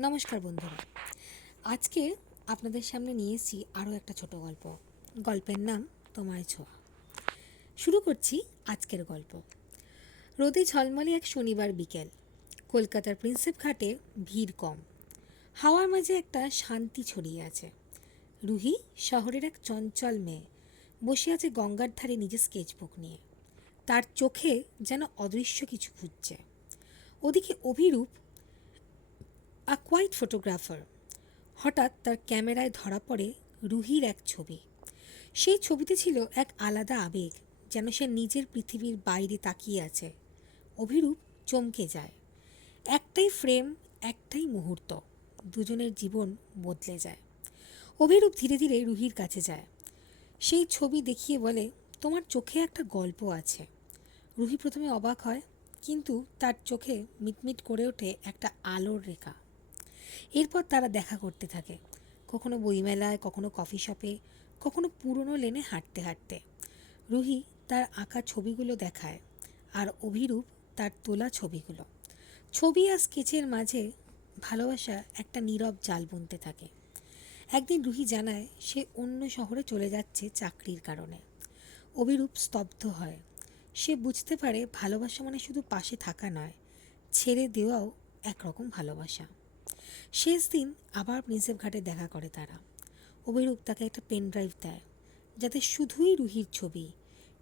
নমস্কার বন্ধুরা। আজকে আপনাদের সামনে নিয়ে এসেছি আরও একটা ছোট গল্প। গল্পের নাম তোমায় ছোঁয়া। শুরু করছি আজকের গল্প। রোদে ঝলমলে এক শনিবার বিকেল। কলকাতার প্রিন্সেপ ঘাটে ভিড় কম। হাওয়ার মাঝে একটা শান্তি ছড়িয়ে আছে। রুহি, শহরের এক চঞ্চল মেয়ে, বসে আছে গঙ্গার ধারে নিজের স্কেচবুক নিয়ে। তার চোখে যেন অদৃশ্য কিছু খুঁজছে। ওদিকে অভিরূপ, আ কোয়াইট ফটোগ্রাফার, হঠাৎ তার ক্যামেরায় ধরা পড়ে রুহির এক ছবি। সেই ছবিতে ছিল এক আলাদা আবেগ, যেন সে নিজের পৃথিবীর বাইরে তাকিয়ে আছে। অভিরূপ চমকে যায়। একটাই ফ্রেম, একটাই মুহূর্ত, দুজনের জীবন বদলে যায়। অভিরূপ ধীরে ধীরে রুহির কাছে যায়। সেই ছবি দেখিয়ে বলে, তোমার চোখে একটা গল্প আছে। রুহি প্রথমে অবাক হয়, কিন্তু তার চোখে মিটমিট করে ওঠে একটা আলোর রেখা। এরপর তারা দেখা করতে থাকে, কখনো বইমেলায়, কখনো কফি শপে, কখনো পুরনো লেনে হাঁটতে হাঁটতে। রুহি তার আঁকা ছবিগুলো দেখায়, আর অভিরূপ তার তোলা ছবিগুলো। ছবি আর স্কেচের মাঝে ভালোবাসা একটা নীরব জাল বুনতে থাকে। একদিন রুহি জানায় সে অন্য শহরে চলে যাচ্ছে চাকরির কারণে। অভিরূপ স্তব্ধ হয়। সে বুঝতে পারে ভালোবাসা মানে শুধু পাশে থাকা নয়, ছেড়ে দেওয়াও একরকম ভালোবাসা। শেষ দিন আবার প্রিন্সেপ ঘাটে দেখা করে তারা। অভিরূপ তাকে একটা পেন ড্রাইভ দেয়, যাতে শুধুই রুহির ছবি।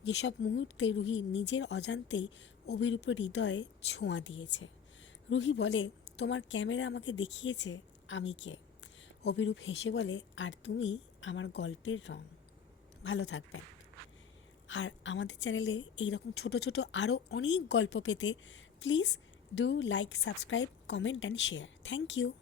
যেসব মুহূর্তে রুহি নিজের অজান্তেই অভিরূপের হৃদয়ে ছোঁয়া দিয়েছে। রুহি বলে, তোমার ক্যামেরা আমাকে দেখিয়েছে আমি কে। অভিরূপ হেসে বলে, আর তুমি আমার গল্পের রং। ভালো থাকবেন। আর আমাদের চ্যানেলে এইরকম ছোট ছোট আরও অনেক গল্প পেতে please do like, subscribe, comment and share. Thank you.